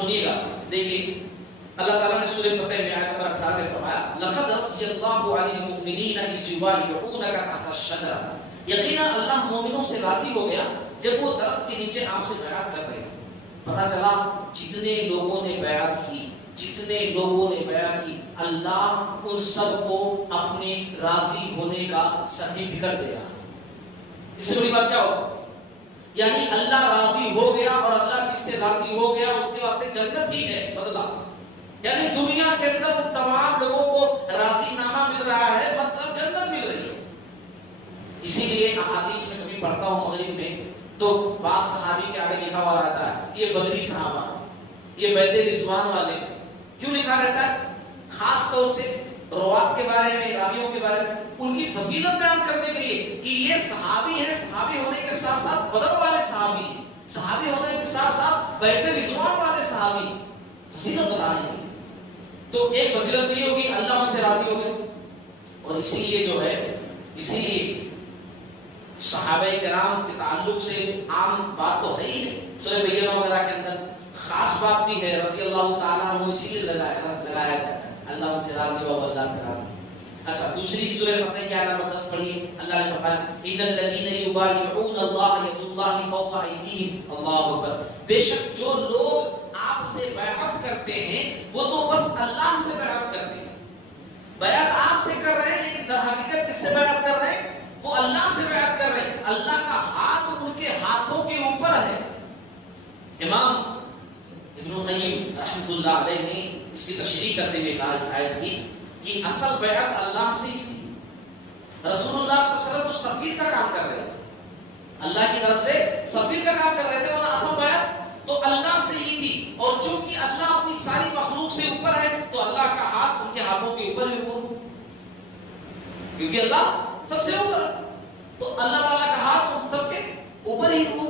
سنیے گا. دیکھیے اللہ تعالیٰ نے سورہ فتح میں آیت نمبر 18 میں فرمایا لقد رضی اللہ عن المؤمنین اذ یبایعونک تحت الشجرہ. یقینا اللہ مومنوں سے راضی ہو گیا جب وہ درخت کے نیچے آپ سے بیعت کر رہے تھے. پتہ چلا جتنے لوگوں نے بیعت کی اللہ ان سب کو اپنے راضی ہونے کا سرٹیفکیٹ دے رہا ہے. اس سے بڑی بات کیا ہو سکتی؟ یعنی اللہ راضی ہو گیا اور اللہ جس سے راضی ہو گیا اس کے واسطے جنت ہی ہے بدلہ. یعنی دنیا کے اندر تمام لوگوں کو راضی نامہ مل رہا ہے مطلب جنت مل رہی ہے. اسی لیے احادیث میں کبھی پڑھتا ہوں مغرب میں تو بعض صحابی کے آگے لکھا ہوا رہتا ہے یہ بدری صحابہ ہیں, یہ بیت رضوان والے ہیں. کیوں لکھا رہتا ہے؟ خاص طور سے روات کے بارے میں, راویوں کے بارے میں ان کی فضیلت بیان کرنے کے لیے کہ یہ صحابی ہیں, صحابی ہونے کے ساتھ ساتھ بدر والے صحابی ہیں, صحابی ہونے کے ساتھ ساتھ بیت رضوان والے صحابی ہیں. فضیلت بتانے کی تو ایک فضیلت تو یہ ہوگی اللہ ان سے راضی ہو گئے. اور اسی لیے جو ہے اسی لیے صحابہ کرام کے تعلق سے عام بات تو ہے ہی ہے, سورہ بینہ وغیرہ کے اندر خاص بات بھی ہے رضی اللہ تعالیٰ عنہ, اسی لیے لگایا جاتا ہے اللہ ان سے راضی ہو, اللہ سے راضی. اچھا دوسری سورہ فتح کی آیت نمبر 10 پڑھیے. اللہ نے فرمایا ان الذین یبایعون اللہ ید اللہ فوق ایدیہم. اللہ اکبر. بے شک جو لوگ آپ سے بیعت کرتے ہیں وہ تو بس اللہ سے بیعت کرتے ہیں. بیعت آپ سے کر رہے ہیں لیکن در حقیقت کس سے بیعت کر رہے ہیں؟ وہ اللہ سے بیعت کر رہے ہیں. اللہ کا ہاتھ ان کے ہاتھوں کے اوپر ہے. امام ابن قیم رحمۃ اللہ علیہ نے اس کی تشریح کرتے ہوئے کہا اس آیت کی کہ اصل بیعت اللہ سے ہی تھی. رسول اللہ صلی اللہ علیہ وسلم تو سفیر کا کام کر رہے تھے, اللہ کی طرف سے سفیر کا کام کر رہے تھے, ورنہ اصل بیعت تو اللہ سے ہی تھی. اور چونکہ اللہ اپنی ساری مخلوق سے اوپر ہے تو اللہ کا ہاتھ ان کے ہاتھوں کے اوپر ہی ہو, کیونکہ اللہ سب سے اوپر ہے تو اللہ تعالیٰ کا ہاتھ ان سب کے اوپر ہی ہو.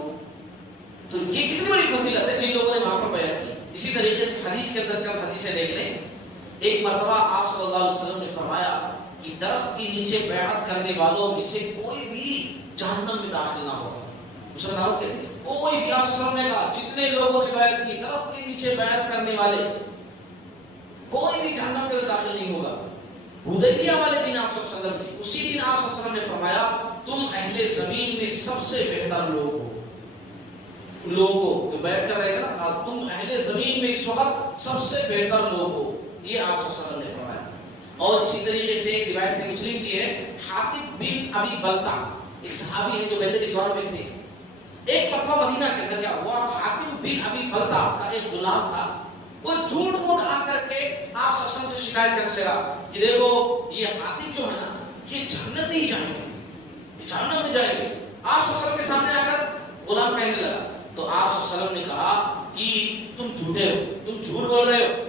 تو یہ کتنی بڑی فضیلت ہے جن لوگوں نے وہاں پر بیعت کی. اسی طریقے سے حدیث کے اندر چند حدیثیں دیکھ لیں. ایک مرتبہ آپ صلی اللہ علیہ وسلم نے فرمایا کہ درخت کے نیچے بیعت کرنے والوں میں سے کوئی بھی جہنم میں داخل نہ ہوگا. مسلمانوں کے حدیث کوئی بھی, آپ صلی اللہ علیہ وسلم نے کہا جتنے لوگوں نے بیعت کی درخت کے نیچے بیعت کرنے والے کوئی بھی جہنم کے داخل نہیں ہوگا. حدیبیہ والے دن آپ صلی اللہ علیہ وسلم نے اسی دن آپ صلی اللہ علیہ وسلم نے فرمایا تم اہل زمین میں سب سے بہتر لوگ ہو. لوگوں کو بیعت کر رہے گا تم اہل زمین میں اس وقت سب سے بہتر لوگ ہو, یہ آپ صلی اللہ علیہ وسلم نے فرمایا. اور اسی طریقے سے ایک روایت سے مسلم کی ہے, حاتب بن ابی بلتا ایک صحابی ہے جو بیت رضوان میں تھے. ایک مرتبہ مدینہ کے اندر کیا ہوا, حاتب بن ابی بلتا کا ایک غلام تھا, وہ جھوٹ موٹ آ کر کے آپ صلی اللہ علیہ وسلم سے شکایت کرنے لگا کہ دیکھو یہ حاتب جو ہے نا یہ جنت نہیں جائیں گے, یہ جہنم میں جائیں گے. آپ صلی اللہ علیہ وسلم کے سامنے آ کر غلام کہنے لگا تو آپ صلی اللہ علیہ وسلم نے کہا کہ تم جھوٹے ہو, تم جھوٹ بول رہے ہو,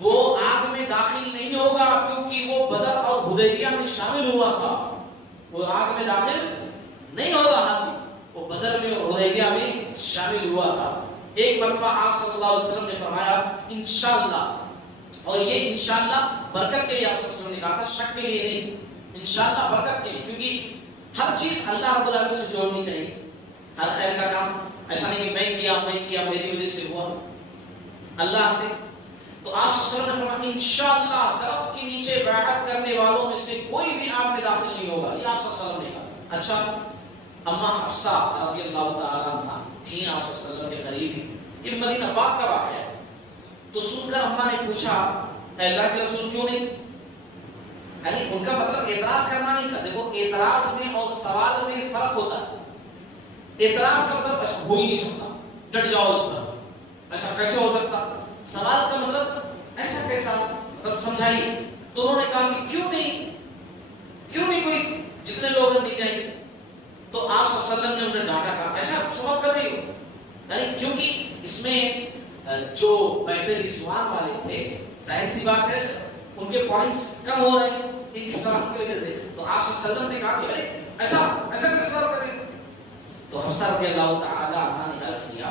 وہ آگ میں داخل نہیں ہوگا کیونکہ وہ بدر اور حدیبیہ میں شامل ہوا تھا. وہ آگ میں داخل نہیں ہوگا ہاتھی, وہ بدر میں اور حدیبیہ میں شامل ہوا تھا. ایک مرتبہ آپ صلی اللہ علیہ وسلم نے فرمایا انشاءاللہ, اور یہ انشاءاللہ برکت کے لیے آپ صلی اللہ علیہ وسلم نے کہا تھا, شک کے لیے نہیں, انشاءاللہ برکت کے لیے, کیونکہ ہر چیز اللہ رب العالمین سے جوڑنی چاہیے. ہر خیر کا کام ایسا نہیں کہ میں کیا میری وجہ سے ہوا, اللہ سے. تو آپ صلی اللہ علیہ وسلم نے فرمایا انشاءاللہ درخت کے نیچے بیعت کرنے والوں میں سے کوئی بھی آگ میں داخل نہیں ہوگا, یہ آپ صلی اللہ علیہ وسلم نے کہا. اچھا اما حفصہ رضی اللہ تعالیٰ عنہ تھیں آپ صلی اللہ علیہ وسلم کے قریب, یہ مدینہ پاک کا واقعہ ہے. تو سن کر اماں نے پوچھا اے اللہ کے رسول کیوں نہیں, یعنی ان کا مطلب اعتراض کرنا نہیں تھا. دیکھو اعتراض میں اور سوال میں فرق ہوتا ہے. اعتراض کا مطلب ایسا ہو ہی نہیں سکتا, ڈٹ جاؤ اس پر, ایسا کیسے ہو سکتا. سوال کا مطلب ایسا کیسا, مطلب سمجھائیے. تو انہوں نے کہا کہ کیوں نہیں کوئی, جتنے لوگ نہیں جائیں گے. تو آپ صلی اللہ علیہ وسلم نے انہیں ڈانٹا, کہا ایسا سوال کر رہی ہو, یعنی کیونکہ اس میں جو بیت رضوان والے تھے ظاہر سی بات ہے ان کے پوائنٹس کم ہو رہے ہیں ان کی سوال کی وجہ سے. تو آپ صلی اللہ علیہ وسلم نے کہا کہ ارے ایسا کیسے سوال کر رہی ہو. تو حفصہ رضی اللہ تعالی عنہ نے عرض کیا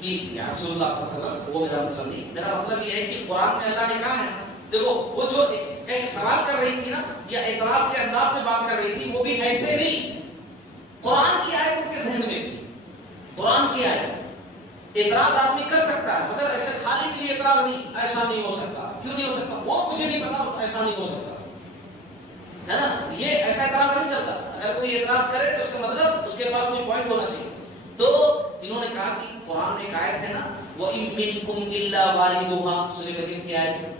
کہ یا رسول اللہ صلی اللہ علیہ وسلم وہ میرا مطلب نہیں, میرا مطلب یہ ہے کہ قرآن میں اللہ نے کہا ہے, دیکھو وہ جو ایک سوال کر رہی تھی نا یا اعتراض کے انداز میں بات کر رہی تھی وہ بھی ایسے نہیں, قرآن کی آیت ان کے ذہن میں تھی, قرآن کی آیت. اعتراض آدمی کر سکتا ہے مگر ایسے خالی کے لیے اعتراض نہیں، ایسا نہیں ہو سکتا. کیوں نہیں ہو سکتا؟ وہ مجھے نہیں پتا، ایسا نہیں ہو سکتا ہے نا. یہ ایسا اعتراض نہیں چلتا. اگر کوئی اعتراض کرے تو اس کا مطلب اس کے پاس کوئی پوائنٹ ہونا چاہیے. تو انہوں نے کہا کہ قرآن میں ایک آیت ہے نا، وَإِن مِّنكُمْ إِلَّا وَارِدُهَا، سورہ مریم کی آیت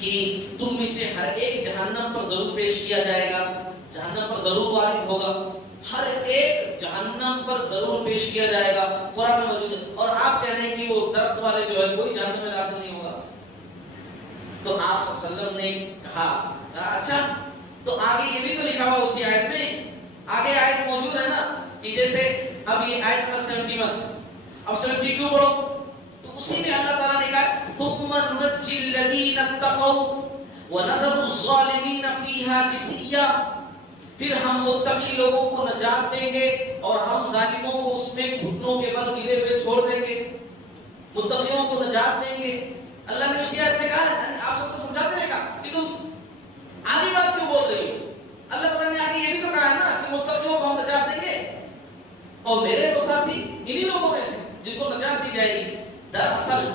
کہ تم میں سے ہر ایک جہنم پر ضرور پیش کیا جائے گا، جہنم پر ضرور وارد ہوگا، ہر ایک جہنم پر ضرور پیش کیا جائے گا. قرآن میں موجود ہے. اور آپ کہہ رہے ہیں کہ وہ درخت والے جو ہے کوئی جہنم میں داخل نہیں ہوگا. تو آپ صلی اللہ علیہ وسلم نے کہا اچھا تو آگے یہ بھی تو لکھا ہوا اسی آیت میں، آگے آیت موجود ہے نا کہ جیسے اب یہ آیت نمبر 71، اب 72 پڑھو تو اسی میں اللہ تعالیٰ نے کہا ثم ننجي الذين اتقوا ونذر الظالمين فيها جثيا، پھر ہم متقی لوگوں کو نجات دیں گے اور ہم ظالموں کو اس میں گھٹنوں کے بل گرے ہوئے چھوڑ دیں گے. متقیوں کو نجات دیں گے. اللہ نے اسی آیت میں کہا، آپ سب سمجھاتے ہیں کہا کہ تم آگے بات کیوں بول رہی ہو؟ اللہ تعالیٰ نے آگے یہ بھی تو کہا ہے نا کہ متقیوں کو ہم نجات دیں گے اور میرے وہ ساتھی انہی لوگوں میں سے جن کو نجات دی جائے گی. دراصل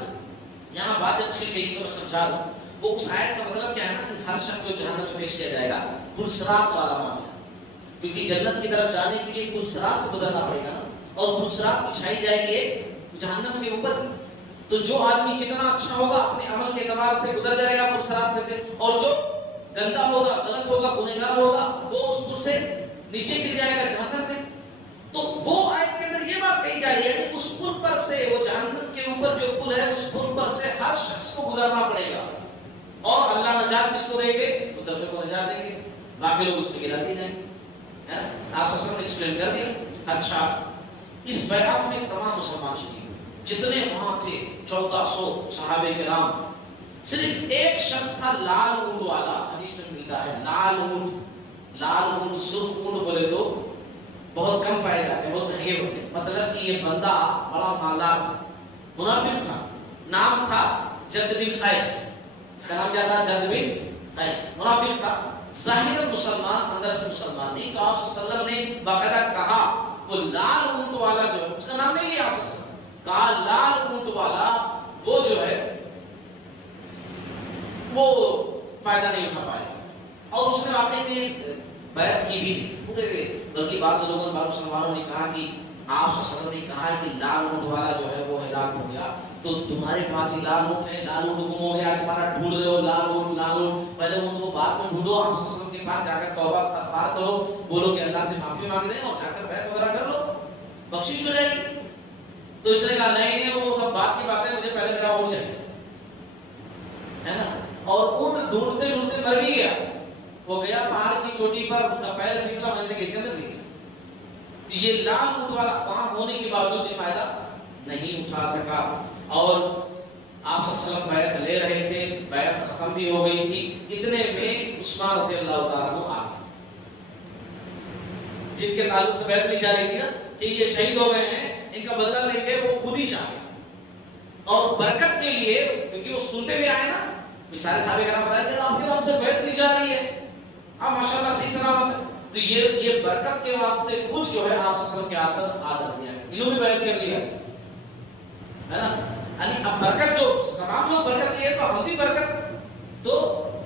یہاں بات جب چھڑ گئی تو میں سمجھا دوں، وہ اس آیت کا مطلب کیا ہے نا کہ ہر شخص جو جہنم میں پیش کیا جائے گا پلسرات والا معاملہ، کیونکہ جنت کی طرف جانے کے لیے پلسرات سے گزرنا پڑے گا نا، اور پلسرات بچھائی جائے گی جہنم کے اوپر. تو جو آدمی جتنا اچھا ہوگا اپنے عمل کے اعتبار سے گزر جائے گا پلسرات میں سے، اور جو گندا ہوگا، غلط ہوگا، گنہگار ہوگا، وہ اس پل سے نیچے گر جائے گا جہنم میں. تو وہ آیت کے اندر یہ بات کہی جا رہی ہے کہ اس پل پر سے، وہ جہنم کے اوپر جو پل ہے اس پل پر سے ہر شخص کو گزرنا پڑے گا، اور اللہ نجات کس کو دیں گے؟ متقی کو نجات دیں گے، باقی لوگ اس میں گرا دیے جائیں گے. آپ سب نے ایکسپلین کر دیا. اچھا اس بیعت میں تمام مسلمان شریک جتنے وہاں تھے 1400 صحابہ کرام، صرف ایک شخص تھا لال اونٹ والا. حدیث میں ملتا ہے لال اونٹ، لال اونٹ سرخ اونٹ بولے تو بہت کم پائے جاتے ہیں، بہت مہنگے ہوتے ہیں. مطلب کہ یہ بندہ بڑا مالدار تھا، منافق تھا، نام تھا جد بن قیس. اس کا نام کیا تھا؟ جد بن قیس. منافق تھا، ظاہراً مسلمان، اندر سے مسلمان نہیں. تو آپ صلی اللہ علیہ وسلم نے باقاعدہ کہا وہ لال اونٹ والا جو ہے، اس کا نام نہیں لیا آپ صلی اللہ علیہ وسلم، کہا لال اونٹ والا وہ جو ہے وہ فائدہ نہیں اٹھا پائے. اور اس نے واقعی میں بیعت کی بھی تھی، بلکہ بعض لوگوں نے، بعض مسلمانوں نے کہا کہ آپ صلی اللہ علیہ وسلم نے کہا کہ لال اونٹ والا جو ہے وہ ہلاک ہو گیا، تو تمہارے پاس ہی لال اونٹ ہے، لال اونٹ گم ہو گیا، تمہارا ڈھونڈ رہے ہو لال اونٹ، لال اونٹ. پہلے اونٹ کو بعد میں ڈھونڈو، آپ صلی اللہ علیہ وسلم کے پاس جا کر توبہ استغفار کرو، بولو کہ اللہ سے معافی مانگ دیں اور جا کر بیعت وغیرہ کر لو، بخشش ہو جائے گی. تو اس نے کہا نہیں وہ سب بات کی بات ہے، مجھے پہلے میرا اونٹ چاہیے، ہے نا. اور اونٹ ڈھونڈتے ڈھونڈتے مر بھی گیا. وہ گیا پہاڑ کی چوٹی پر، اس کا پیر پھسلا، وہیں سے گر کے مر بھی گیا. یہ لال اونٹ والا وہاں ہونے کے باوجود بھی فائدہ نہیں اٹھا سکا. اور آپ صلی اللہ علیہ وسلم بیعت لے رہے تھے، بیعت ختم بھی ہو گئی تھی. اتنے میں عثمان رضی اللہ تعالیٰ عنہ آ گئے، جن کے تعلق سے بیعت لی جا رہی تھی نا کہ یہ شہید ہو گئے ہیں، ان کا بدلہ لیں گے، وہ خود ہی چاہے اور برکت کے لیے، کیونکہ وہ سنتے بھی آئے نا، سارے صحابہ کرام بتایا کہ آپ کے نام سے بیعت لی جا رہی ہے، آپ ماشاءاللہ صحیح سلامت ہے. تو یہ برکت کے واسطے خود جو ہے آپ صلی اللہ علیہ وسلم کے ہاتھ پر آدر دیا ہے، انہوں نے بیعت کر لیا ہے نا. یعنی اب برکت جو تمام لوگ برکت لیے تو ہم بھی برکت، تو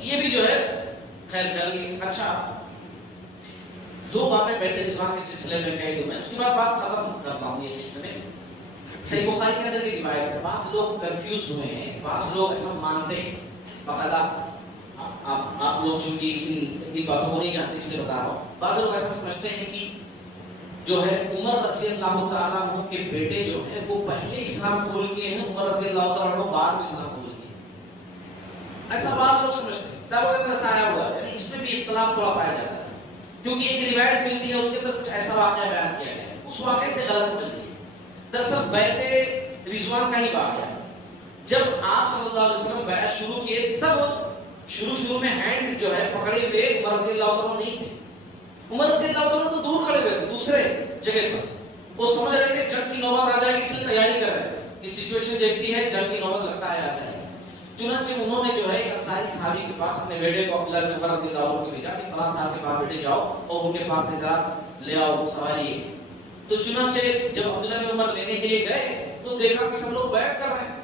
یہ بھی جو ہے خیر کر لی. اچھا دو باتیں بیٹے رضوان کے سلسلے میں کہہ دوں میں، اس کے بعد بات ختم کرتا ہوں. یہ حصے میں صحیح بخاری کے اندر کی روایت ہے. بعض لوگ کنفیوز ہوئے ہیں، بعض لوگ ایسا مانتے ہیں باقاعدہ، آپ لوگ چونکہ ان باتوں کو نہیں جانتے اس لیے بتا رہا ہوں. بعض لوگ ایسا سمجھتے ہیں کہ جو ہے عمر رضی اللہ تعالیٰ عنہ کے بیٹے جو ہیں وہ پہلے اسلام قبول کیے ہیں، عمر رضی اللہ تعالیٰ عنہ بعد میں اسلام قبول کیے. ایسا بعض لوگ سمجھتے ہیں، کتابوں کے اندر آیا ہوا ہے. یعنی اس میں بھی اختلاف تھوڑا پایا جاتا ہے، کیونکہ ایک روایت ملتی ہے اس کے اندر کچھ ایسا واقعہ بیان کیا گیا ہے، اس واقعے سے غلط سمجھ لیے. دراصل بیعت رضوان کا ہی واقعہ ہے. جب آپ صلی اللہ علیہ وسلم بیعت شروع کیے تب شروع میں ہینڈ جو ہے پکڑے ہوئے عمر رضی اللہ عنہ نہیں تھے. عمر رضی اللہ عنہ تو دور کھڑے ہوئے تھے دوسرے جگہ پر، وہ سمجھ رہے تھے جنگ کی نوبت آ جائے گی، اس لیے تیاری کر رہے تھے کہ سچویشن جیسی ہے جنگ کی نوبت لگتا ہے آ جائے گی. چنانچہ انہوں نے جو ہے انصاری صحابی کے پاس اپنے بیٹے کو عبداللہ بن عمر رضی اللہ عنہ کو بھیجا کہ فلاں صاحب کے پاس بیٹے جاؤ اور ان کے پاس سے ذرا لے آؤ سواری. تو چنانچہ جب عبداللہ بن عمر لینے کے لیے گئے تو دیکھا کہ سب لوگ بیعت کر رہے ہیں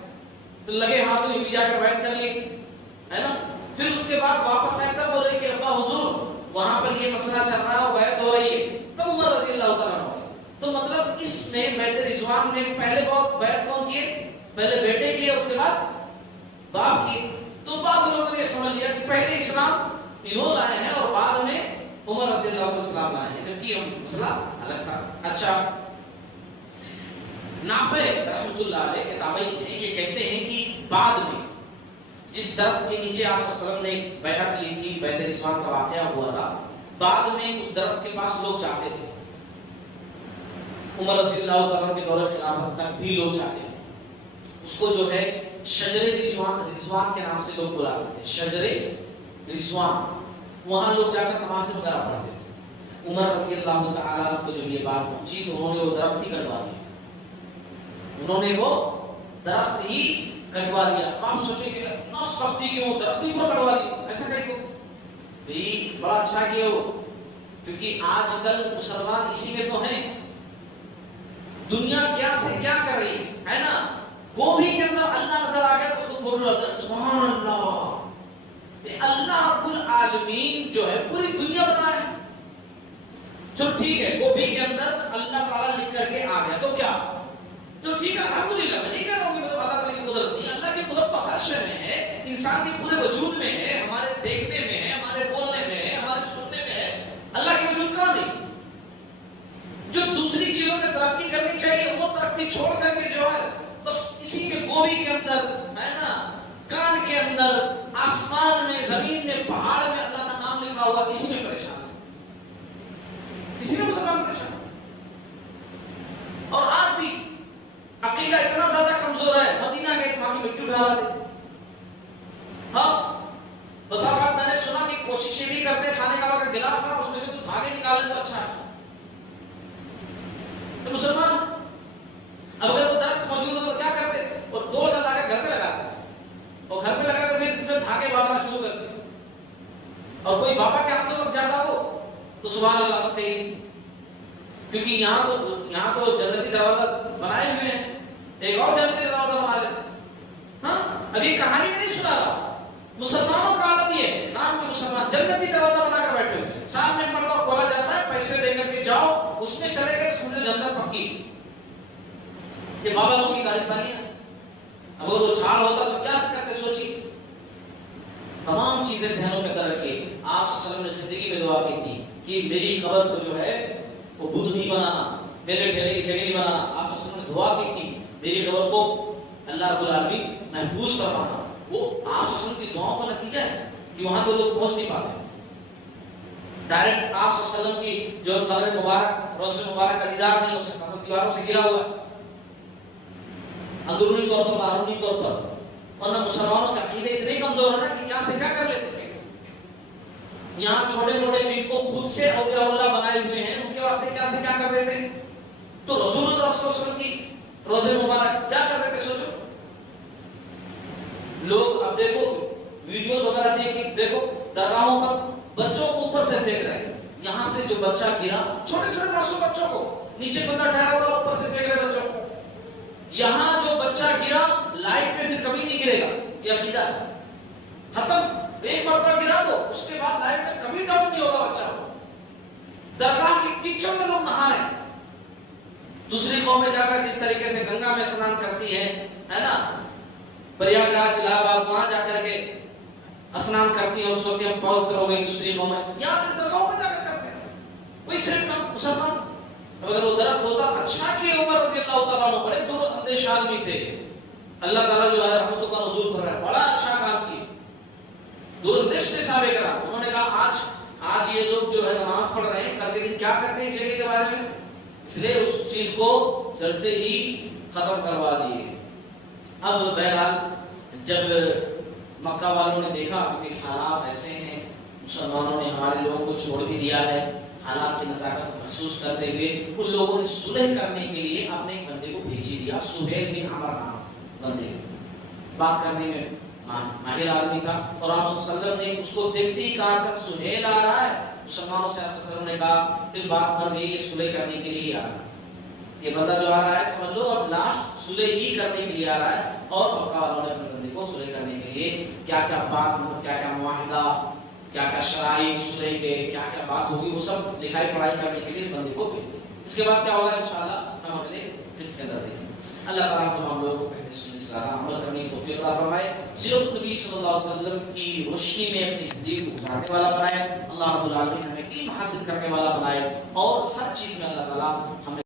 تو لگے ہاتھوں یہ بھی جا کر بیعت کر لی ہے نا. پھر اس کے بعد واپس آئے تب بولے کہ ابا حضور وہاں پر یہ مسئلہ چل رہا ہے اور بیعت ہو رہی ہے. تب عمر رضی اللہ تعالیٰ عنہ. تو مطلب اس میں بیعت رضوان میں پہلے بہت بیعت کون کیے؟ پہلے بیٹے کیے اس کے بعد باپ کیے. تو بعض لوگوں نے یہ سمجھ لیا کہ پہلے اسلام انہوں لائے ہیں اور بعد میں عمر رضی اللہ عنہ اسلام لائے ہیں, جبکہ یہ مسئلہ الگ تھا. اچھا, نافع رحمۃ اللہ علیہ کتابی ہیں, یہ کہتے ہیں کہ بعد میں جس درخت کے نیچے آپ صلی اللہ علیہ وسلم نے بیعت لی تھی, بیعت رضوان کا واقعہ ہوا تھا, بعد میں اس درخت کے پاس لوگ جاتے تھے. عمر رضی اللہ تعالیٰ کے دور خلافت تک بھی لوگ جاتے تھے. اس کو جو ہے شجر رضوان کے نام سے لوگ بلاتے تھے, شجر رضوان. وہاں لوگ جا کر نماز وغیرہ پڑھتے تھے. عمر رضی اللہ تعالیٰ کو جب یہ بات پہنچی تو انہوں نے وہ درخت ہی کٹوا دیا. انہوں نے وہ درخت ہی کٹوا دیا. آپ سوچیں کہ اتنا سختی کیوں, درخت ہی پورا کٹوا دیا, ایسا کہیں کو بھئی بڑا اچھا کیا وہ, کیونکہ آج کل مسلمان اسی میں تو ہیں. دنیا کیا سے کیا کر رہی ہے نا, گوبھی کے اندر اللہ نظر آ گیا تو اس کو فوٹو ڈالتا ہے, سبحان اللہ. اللہ رب العالمین جو ہے پوری دنیا بنایا ہے. چلو ٹھیک ہے, گوبھی کے اندر اللہ تعالیٰ لکھ کر کے آ گیا تو کیا, تو ٹھیک ہے الحمدللہ. میں نہیں کہہ رہا ہوں کہ مطلب اللہ تعالیٰ کی قدرت نہیں, اللہ کی قدرت تو ہر شے میں ہے, انسان کے پورے وجود میں ہے, ہمارے دیکھنے میں ہے, ہمارے بولنے میں ہے, ہمارے سننے میں ہے. اللہ کی وجود کہاں نہیں. جو دوسری چیزوں میں ترقی کرنی چاہیے وہ ترقی چھوڑ کر کے جو ہے بس اسی میں گوبھی کے اندر ہے نا, کان کے اندر, آسمان میں, زمین میں, پہاڑ میں اللہ کا نام لکھا ہوا, اسی میں پریشان ہے, اسی میں مسلمان پریشان ہے. اور آج بھی عقیدہ اتنا زیادہ کمزور ہے, مدینہ گئے وہاں کی مٹی اٹھا لاتے. ہاں بس اوقات میں نے سنا کہ کوششیں بھی کرتے کھانے کا وقت گلاس تھا اس میں سے تو دھاگے نکالیں تو اچھا ہے. تو مسلمان اب اگر وہ درخت موجود ہو تو کیا کرتے, اور توڑ کر لا کے گھر پہ لگاتے, اور گھر پہ لگا کر پھر دھاگے باندھنا شروع کرتے. اور کوئی بابا کے ہاتھوں تک زیادہ ہو تو سبحان اللہ کرتے ہی, کیونکہ یہاں تو جنتی دروازہ بنائے ہوئے ہیں, ایک اور جنتی دروازہ بنا لے. ہاں ابھی کہانی نہیں سنا رہا, مسلمانوں کا عالم یہ ہے, نام کے مسلمان جنتی دروازہ بنا کر بیٹھے ہوئے ہیں. سامنے پردہ کھولا جاتا ہے, پیسے دے کر کے جاؤ, اس میں چلے گئے تو سمجھو جنت پکی. یہ بابا لوگوں کی داستانی ہے. اگر وہ جھاڑ ہوتا تو کیا کرتے سوچیے. تمام چیزیں ذہنوں میں اندر رکھیے. آپ صلی اللہ علیہ وسلم نے زندگی میں دعا کی تھی کہ میری قبر کو جو ہے وہ بدھ نہیں بنانا, میرے ٹھہرے کی جگہ نہیں بنانا. آپ صلی اللہ علیہ وسلم نے دعا کی تھی میری قبر کو اللہ رب العالمین محفوظ فرمانا. وہ آپ صلی اللہ علیہ وسلم کی دعاؤں کا نتیجہ ہے کہ وہاں تو لوگ پہنچ نہیں پاتے. ڈائریکٹ آپ صلی اللہ علیہ وسلم کی جو قبر مبارک, روضہ مبارک کا دیدار نہیں ہو سکتا, تو دیواروں سے گرا ہوا ہے اندرونی طور پر, باہرونی طور پر. ورنہ مسلمانوں کے عقیدے اتنے کمزور ہیں کہ کیا سے کیا کر لیتے ہیں. یہاں چھوٹے موٹے جن کو خود سے اولیاء اللہ بنائے ہوئے ہیں ان کے واسطے کیا سے کیا کر دیتے ہیں. تو رسول اللہ صلی اللہ علیہ وسلم کی روضہ مبارک کیا کر دیتے سوچو. لوگ اب دیکھو ویڈیوز وغیرہ دیکھو درگاہوں پر بچوں کو اوپر سے پھینک رہے ہیں. یہاں سے جو بچہ گرا, چھوٹے چھوٹے معصوم بچوں کو, نیچے بندہ ٹھہرا ہوا اوپر سے پھینک رہے بچوں کو. یہاں جو بچہ گرا لائف میں پھر کبھی نہیں گرے گا, یہ عقیدہ ہے. ختم, ایک مرتبہ گرا تو اس کے بعد لائف میں کبھی ڈاؤن نہیں ہوگا بچہ. درگاہ کی کیچڑ میں لوگ نہا رہے ہیں. دوسری قومیں جا کر جس طریقے سے گنگا میں اسنان کرتی ہے نا, پریاگ راج, الہ آباد, وہاں جا کر کے اسنان کرتی ہیں اور سوچتی ہیں پوتر ہو گئی. دوسری قومیں یہاں پہ درگاہوں میں جا کر کرتے ہیں. وہی صرف مسلمان. اگر وہ درخت ہوتا, اچھا کہ عمر رضی اللہ تعالیٰ عنہ بڑے دور اندیش آدمی تھے, اللہ تعالیٰ جو ہے رحمتوں کا نزول کر رہا ہے, بڑا اچھا کام کیا. دور اندیش نے صحابہ کرام, انہوں نے کہا آج یہ لوگ جو ہے نماز پڑھ رہے ہیں, کل کے دن کیا کرتے ہیں اس جگہ کے بارے میں, اس لیے اس چیز کو جڑ سے ہی ختم کروا دیے. اب بہرحال جب مکہ والوں نے دیکھا کہ حالات ایسے ہیں, مسلمانوں نے ہمارے لوگوں کو چھوڑ بھی دیا ہے, حالات کی نزاکت محسوس کرتے ہوئے ان لوگوں نے صلح کرنے کے لیے اپنے ایک بندے کو بھیج دیا. سہیل بن عمر نام بندے, بات کرنے میں ماہر آدمی تھا. اور آپ صلی اللہ علیہ وسلم نے اس کو دیکھتے ہی کہا اچھا سہیل آ رہا ہے. مسلمانوں سے آپ صلی اللہ علیہ وسلم نے کہا پھر بات بن گئی, یہ صلح کرنے کے لیے آ رہا ہے. یہ بندہ جو آ رہا ہے سمجھ لو اب لاسٹ صلح ہی کرنے کے لیے آ رہا ہے، اور مکہ والوں نے اپنے بندے کو صلح کرنے کے لیے کیا کیا بات، مطلب کیا کیا معاہدہ، کیا کیا شرائط صلح کے، کیا کیا بات ہوگی، وہ سب لکھائی پڑھائی کرنے کے لیے اس بندے کو بھیج دیں۔ اس کے بعد کیا ہوگا انشاءاللہ ہم اگلے قسط کے اندر دیکھیں گے۔ اللہ تعالیٰ ہم تمام لوگوں کو کہنے سننے سے عمل کرنے کی توفیق عطا فرمائے، سیرت النبی صلی اللہ علیہ وسلم کی روشنی میں اپنی زندگی کو گزارنے والا بنائے، اللہ رب العالمین ہمیں علم حاصل کرنے والا بنائے، اور ہر چیز میں اللہ تعالیٰ ہمیں